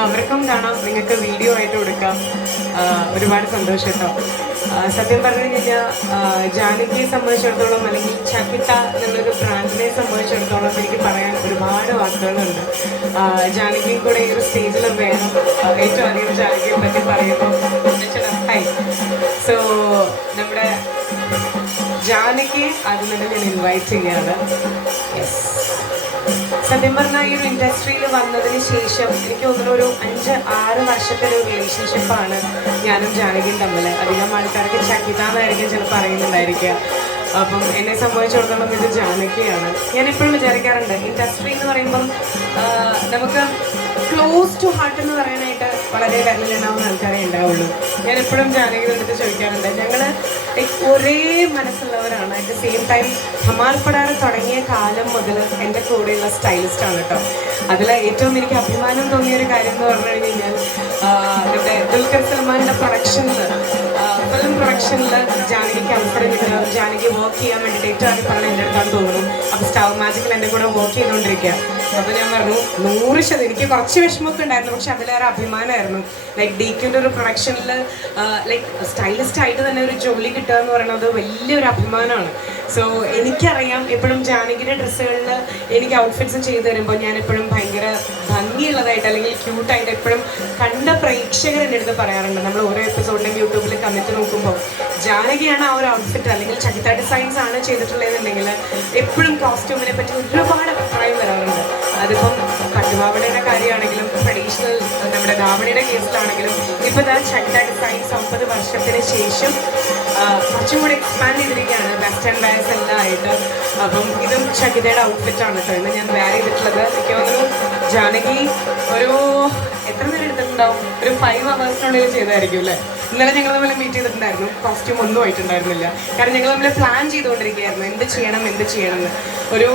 അവർക്കും കാണാം. നിങ്ങൾക്ക് വീഡിയോ ആയിട്ട് കൊടുക്കാം. ഒരുപാട് സന്തോഷം കേട്ടോ സത്യം പറഞ്ഞു കഴിഞ്ഞാൽ ജാനകിയെ സംബന്ധിച്ചിടത്തോളം അല്ലെങ്കിൽ ചക്കിട്ട എന്നുള്ളൊരു ബ്രാൻഡിനെ സംബന്ധിച്ചിടത്തോളം എനിക്ക് പറയാൻ ഒരുപാട് വാക്കുകളുണ്ട്. ആ, ജാനകിയും കൂടെ ഈ ഒരു സ്റ്റേജിൽ വേണം. ഏറ്റവും അധികം ജാനകിയെ പറ്റി പറയുമ്പോൾ ഹൈ സോ നമ്മുടെ ജാനകിയെ അതിൽ ഞാൻ ഇൻവൈറ്റ് ചെയ്യാണ് യെസ് സത്യം പറഞ്ഞാൽ ഈ ഒരു ഇൻഡസ്ട്രിയിൽ വന്നതിന് ശേഷം എനിക്ക് തോന്നുന്ന ഒരു അഞ്ച് ആറ് വർഷത്തെ ഒരു റിലേഷൻഷിപ്പാണ് ഞാനും ജാനകിയും തമ്മിൽ അധികം ആൾക്കാർക്ക് ചക്കിതാന്നായിരിക്കും ചിലപ്പോൾ അറിയുന്നുണ്ടായിരിക്കുക അപ്പം എന്നെ സംബന്ധിച്ചിടത്തോളം ഇത് ജാനകിയാണ്. ഞാൻ എപ്പോഴും വിചാരിക്കാറുണ്ട് ഇൻഡസ്ട്രി എന്ന് പറയുമ്പം നമുക്ക് ക്ലോസ് ടു ഹാർട്ട് എന്ന് പറയാനായിട്ട് വളരെ വിരലിലുണ്ടാവുന്ന ആൾക്കാരെ ഉണ്ടാവുള്ളൂ. ഞാൻ എപ്പോഴും ജാനകി വന്നിട്ട് ചോദിക്കാറുണ്ട് ഞങ്ങൾ ഒരേ മനസ്സുള്ളവരാണ്. അറ്റ് ദ സെയിം ടൈം ഹമാൽപ്പെടാറ് തുടങ്ങിയ കാലം മുതൽ എന്റെ കൂടെയുള്ള സ്റ്റൈലിസ്റ്റാണ് കേട്ടോ അതിൽ ഏറ്റവും എനിക്ക് അഭിമാനം തോന്നിയ ഒരു കാര്യം എന്ന് പറഞ്ഞു കഴിഞ്ഞാൽ നമ്മുടെ ദുൽഖർ സൽമാന്റെ പ്രൊഡക്ഷനിൽ ഫിലിം പ്രൊഡക്ഷനിൽ ജാനകിക്ക് അവസരം ജാനകി വർക്ക് ചെയ്യാൻ വേണ്ടിയിട്ട് ഏറ്റവും അഭിപ്രായം എന്റെ അടുത്താണ് തോന്നുന്നു അപ്പോൾ സ്റ്റാവ് മാജിക്കിൽ എന്റെ കൂടെ വർക്ക് ചെയ്തുകൊണ്ടിരിക്കുക. അപ്പോൾ ഞാൻ പറഞ്ഞു നൂറ് ശതം എനിക്ക് കുറച്ച് വിഷമമൊക്കെ ഉണ്ടായിരുന്നു പക്ഷെ അതിലേറെ അഭിമാനമായിരുന്നു. ലൈക്ക് ഡി ക്യൂന്റെ ഒരു പ്രൊഡക്ഷനിൽ ലൈക്ക് സ്റ്റൈലിസ്റ്റ് ആയിട്ട് തന്നെ ഒരു ജോലി കിട്ടുക എന്ന് പറയുന്നത് വലിയൊരു അഭിമാനമാണ്. സോ എനിക്കറിയാം എപ്പോഴും ജാനകിയുടെ ഡ്രസ്സുകളിൽ എനിക്ക് ഔട്ട്ഫിറ്റ്സ് ചെയ്തു തരുമ്പോൾ ഞാൻ എപ്പോഴും ഭയങ്കര ഭംഗിയുള്ളതായിട്ട് അല്ലെങ്കിൽ ക്യൂട്ടായിട്ട് എപ്പോഴും കണ്ട പ്രേക്ഷകർ എന്റെ അടുത്ത് പറയാറുണ്ട്. നമ്മൾ ഓരോ എപ്പിസോഡിലും യൂട്യൂബിൽ കമ്മിറ്റ് നോക്കുമ്പോൾ ജാനകിയാണ് ആ ഒരു ഔട്ട്ഫിറ്റ് അല്ലെങ്കിൽ ചകിത്ത ഡിസൈൻസ് ആണ് ചെയ്തിട്ടുള്ളതെന്നുണ്ടെങ്കിൽ എപ്പോഴും കോസ്റ്റ്യൂമിനെ പറ്റി ഒരുപാട് അതിപ്പം പട്ടുപാവടയുടെ കാര്യമാണെങ്കിലും ട്രഡീഷണൽ നമ്മുടെ ധാവണയുടെ കേസിലാണെങ്കിലും ഇപ്പോൾ ഷട്ട് ആൻഡ് സയൻസ് ഒമ്പത് വർഷത്തിന് ശേഷം കുറച്ചും കൂടി എക്സ്പാൻഡ് ചെയ്തിരിക്കുകയാണ്. വെസ്റ്റേൺ വെയർസ് എല്ലാം ആയിട്ട്. അപ്പം ഇതും ചകിതയുടെ ഔട്ട്ഫിറ്റ് ആണ് കേട്ടോ ഇന്ന് ഞാൻ വെയർ ചെയ്തിട്ടുള്ളത്. എനിക്ക് തോന്നുന്നു ജാനകി ഒരു എത്ര നേരം എടുത്തിട്ടുണ്ടാവും? ഒരു ഫൈവ് അവേഴ്സിനുള്ളിൽ ചെയ്തായിരിക്കും അല്ലേ ഇന്നലെ ഞങ്ങൾ തമ്മിൽ മീറ്റ് ചെയ്തിട്ടുണ്ടായിരുന്നു. കോസ്റ്റ്യൂം ഒന്നും ആയിട്ടുണ്ടായിരുന്നില്ല. കാരണം ഞങ്ങൾ തമ്മിൽ പ്ലാൻ ചെയ്തുകൊണ്ടിരിക്കുകയായിരുന്നു. എന്ത് ചെയ്യണം എന്ത് ചെയ്യണം എന്ന്. ഒരു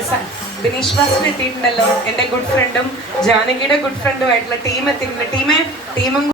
ഡിസൈൻ ബിനീഷ് ബാസിൽ എത്തിയിട്ടുണ്ടല്ലോ. എന്റെ ഗുഡ് ഫ്രണ്ടും ജാനകിയുടെ ഗുഡ് ഫ്രണ്ടും ആയിട്ടുള്ള ടീം എത്തിയിട്ടുണ്ട്. ടീമേ ടീമും